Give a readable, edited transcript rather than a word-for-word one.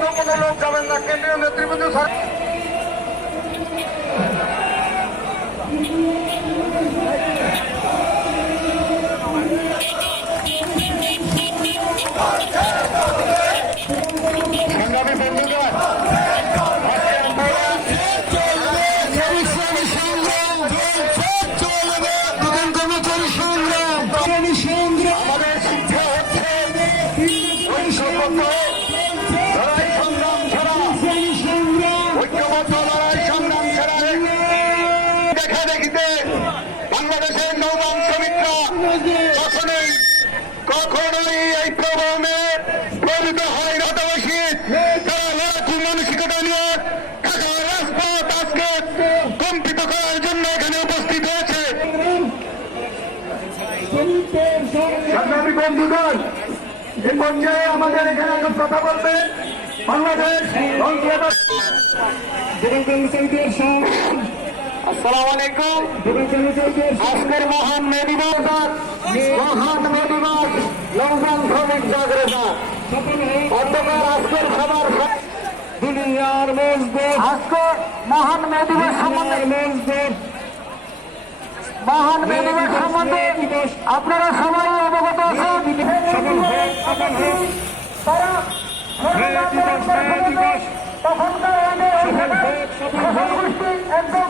অন্য কোনো লোক যাবেন না, কেন্দ্রীয় নেতৃবৃন্দ সংগ্রামী বন্ধুগণ, আমাদের শিক্ষা হচ্ছে ওই সকল লড়াই সংগ্রাম ছাড়া, ঐক্যবদ্ধ লড়াই সংগ্রাম ছাড়া দেখা দেখিতে বাংলাদেশের নৌবান শ্রমিকরা কখনোই এই প্রবণে প্রবৃত হয় না। তারা লড়াকু মানসিকতা নিয়ে ঢাকা রাজপথ আজকে কম্পিত করার জন্য এখানে উপস্থিত হয়েছে। সংগ্রামী বন্ধুগণ, এই পর্যায়ে আমাদের এখানে এখন কথা বলবে বাংলাদেশ। আসসালামু আলাইকুম। আজকের মহান মে দিবস, নৌবান শ্রমিক জাগরেতা অন্ধকার আজকের সবার দুনিয়ার মজদুর। আজকে মহান মে দিবস সম্বন্ধে আপনারা সবাই অবগত আছেন। তারা তখনকার একদম